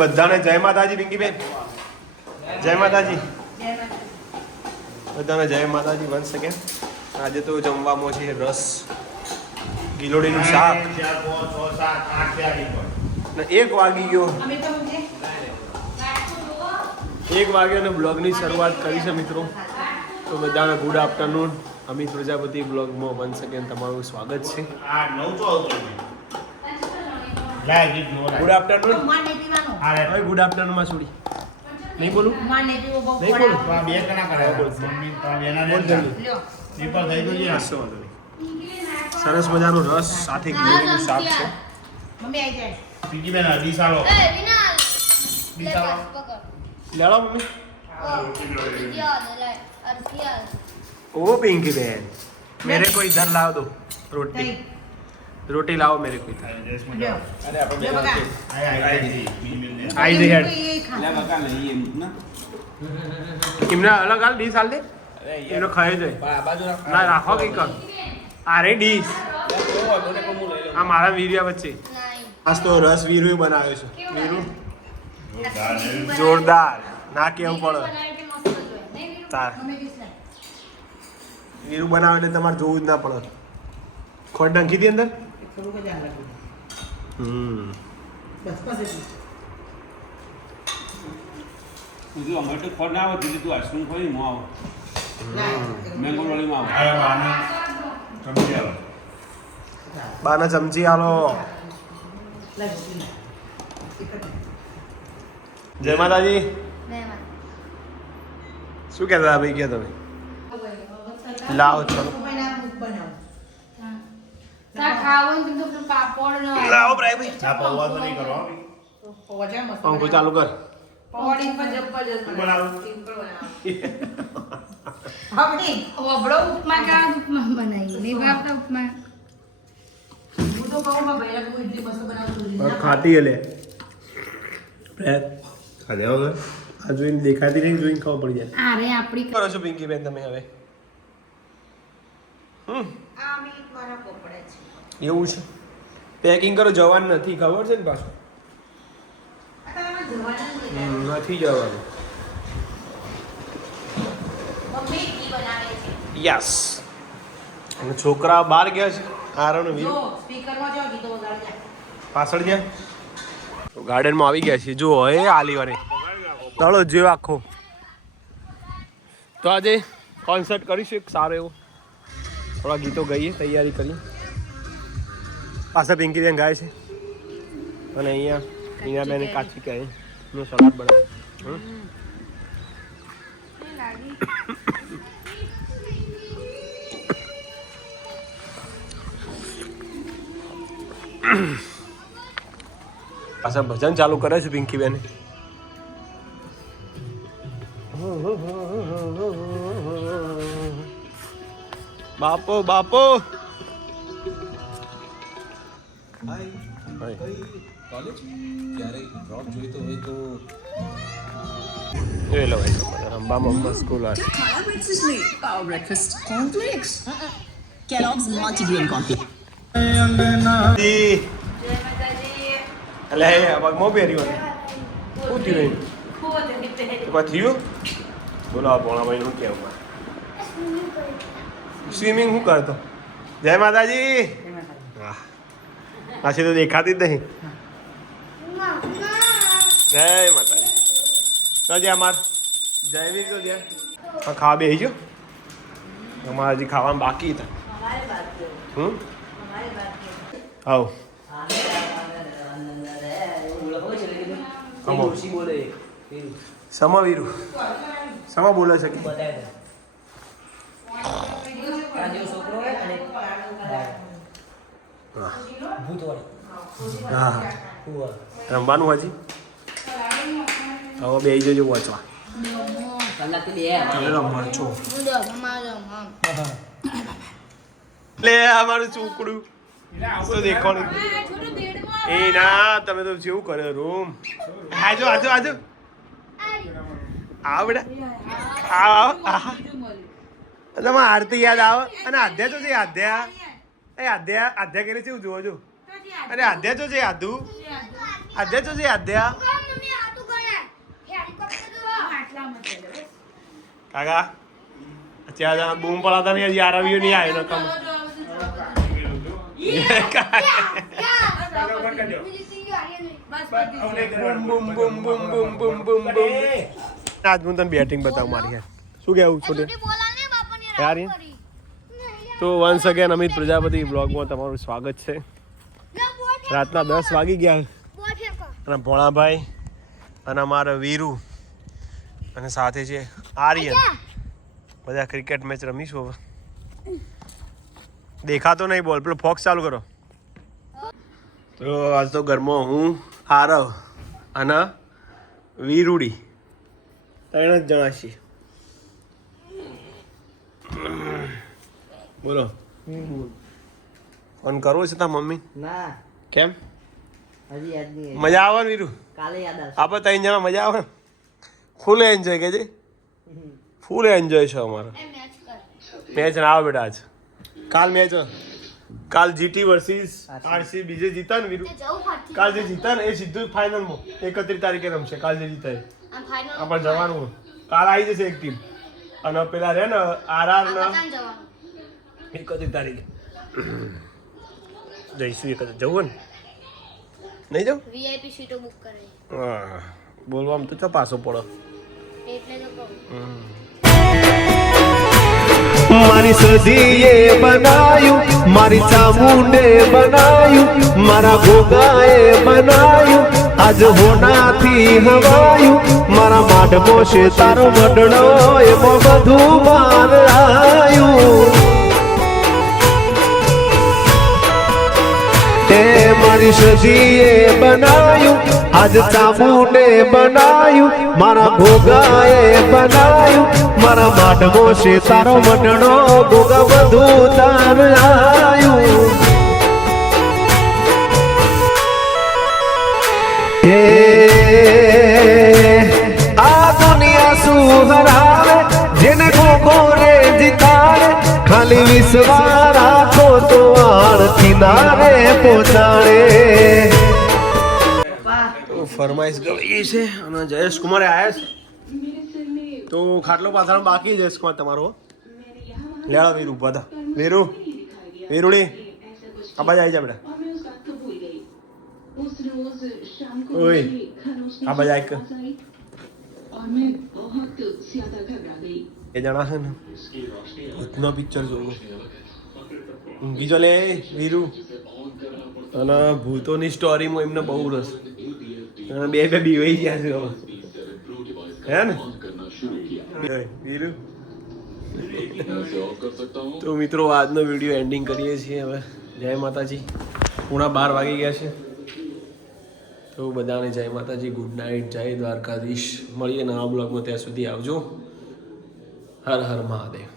બધાને જય માતાજી પિંકીબેન. જય માતાજી. બધાને જય માતાજી. વંશ કે આજે તો જમવામાં છે રસ, ગિલોડીનું શાક. 1 વાગી ગયો. 1 વાગ્યો અને બ્લોગની શરૂઆત કરી છે મિત્રો. તો બધાને ગુડ આફ્ટરનૂન. અમિત પ્રજાપતિ બ્લોગમાં વન સેકન્ડ તમારું સ્વાગત છે. Good afternoon. હવે ગુડ આફ્ટરનૂન માં છોડી નહીં બોલું. નહીં બોલું. સરસ મજાનો રસ સાથે ગિલોડીનું શાક છે. લેડો મમ્મી. ओ पिंकी बहन, मेरे को इधर लाओ दो रोटी. रोटी लाओ मेरे को इधर. अरे अपन आई दे हेड ले बका नहीं ना किमने अलग हाल ડીશ હાલ દે. એનો ખાઈ દે ના રાખો કે કર. અરે ડીશ આ મારા વીરિયા વચ્ચે. આજ તો રસ વીરુ બનાવ્યો છે. વીરુ જોરદાર. ના કેવું પડે તાર. વીરુ બનાવે એટલે તમારે જોવું જ ના પડે. ખોટ ઢંકી દી અંદર. બાના ચમચી આલો. જય માતાજી. શું કહેતા ભાઈ? કે તમે લાવો ચલો લાવો ભાઈ. પંખો ચાલુ કર. ખાતી એટલે ખાધ્યા વગર આ જોઈને દેખાતી નહીં, જોઈને ખબર પડી જાય. અરે આપણી કરો છો પિંકી બેન તમે હવે? એવું છે. પેકિંગ કરો. જવાનું નથી ખબર છે ને પાછું. નથી જવાનું. યસ. અને છોકરા બહાર ગયા છે. આરણ વીર પાછળ ગયા. ગાર્ડનમાં આવી ગયા છે. જુઓ એ આલી વારે તળો જેવો આખો. તો આજે કોન્સર્ટ કરીશું એક સારો એવો. થોડા ગીતો ગાઈએ, તૈયારી કરીએ. પાછા પિંકી બેન ગાય છે અને અહીંયા મીના બેન કાચી કહે નું સલાડ બનાવે. પાછા ભજન ચાલુ કરે છે પિંકી બેન. બાપો બાપો. રંબા સ્કૂલ બોલો ભોણાભાઈ નું કેવું. સ્વિમિંગ શું કરતો? જય માતાજી. આછી તો દેખાતી જ નહીં. જય માતાજી. તો જે અમાર જયવીર તો જે ખાવા બેસી ગયો. અમારે હજી ખાવાનું બાકી હતા. આવ સમા વીરુ સમા બોલે છે કે હા રમવાનું હજી. હવે બે જજો વાંચવા. લે અમારું છોકરું તો દેખાણું. એ ના તમે તો જેવું કરે રૂમ. આજો આજો આજો આવ બેટા આવ. તમારે આરતી યાદ આવે અને આધ્યા તો છે. આધ્યા એ આધ્યા આધ્યા કરી છે જોવો જો. અરે આધ્યા તો છે. આધુ આધ્યા તો છે. આધ્યા કાકા ત્યાં બૂમ પડાતા નહીં હજી આરવીઓ નહીં આવ્યો કમ આજ હું તને બેટિંગ બતાવું મારી યાર શું કહેવું છોટે યાર તો વન્સ અગેન અમિત પ્રજાપતિ બ્લોગમાં તમારું સ્વાગત છે. રાતના 10 વાગી ગયા અને ભોળાભાઈ અને અમારા વીરુ અને સાથે છે આર્યન બધા ક્રિકેટ મેચ રમીશું હવે. દેખાતો નહીં બોલ પેલો ફોક્સ ચાલુ કરો. તો આજ તો ઘરમાં હું આરવ અને વીરુડી 3 જ જણા છીએ. બોલો ફોન કરવો છે તા મમ્મી? ના કેમ હજી યાદ નહીં. મજા આવે ને વીરુ? કાલે યાદ આવશે. આપણે 3 જણા મજા આવે ફૂલ એન્જોય કે છે ફૂલ એન્જોય છે અમારો. મેચ ના આવે બેટા આજ કાલ મેચ કાલ જીટી વર્સિસ આરસી બીજે જીતા ને વીરુ કાલ જે જીતા ને એ સીધું ફાઇનલમાં 31 તારીખે રમશે. કાલ જે જીતા આપણે જવાનું કાલ આવી જશે એક ટીમ અને પેલા રે ને આરઆર ના 31 તારીખે જઈશું. 31 જવું ને નહીં જાવ વીઆઈપી સીટો બુક કરાઈ. હા બોલવામાં તો ચપાસો પડો એટલે તો કહું મારી સદીએ બનાયું મારી ચામુંડે બનાયું મારા ગોગાએ બનાયું આજ હોનાથી હવાયું મારા માઢમો છે તારો મડણો એમાં બધું બાર આવ્યું. મારી સદીએ બનાયું આજ ચામુંડે બનાયું મારા ગોગાએ બનાયું મારા માઢમો છે તારો મડણો ગોગા બધું તાર આવ્યું. આ દુનિયા શું હરાવે જેને ગોગો રે જીતાડે ખાલી વિશ્વાસ રાખો તો આળ કિનારે પહોંચાડે. ફરમાઈશ ગઈ છે અને જયેશ કુમારે આવ્યા છે તો ખાટલો પાથરણ બાકી જયેશ કુમાર તમારો લેળા વીરુ બધા વીરુ વીરુડી આ બાજુ આવી જા બેટા ઓય આ બાજુ આઈક એ જણા છે ને ભૂતનો પિક્ચર જોવું ઊંઘી જો લે વીરુ અને ભૂતોની સ્ટોરીમાં એમને બહુ રસ બે બીવાઈ ગયા છે હે ને વીરુ. તો મિત્રો આજનો વિડીયો એન્ડિંગ કરીએ છીએ હવે. જય માતાજી. 11:30 વાગી ગયા છે તો બધાને જય માતાજી, ગુડ નાઇટ, જય દ્વારકાધીશ. મળીએ નવા બ્લોગમાં, ત્યાં સુધી આવજો. હર હર મહાદેવ.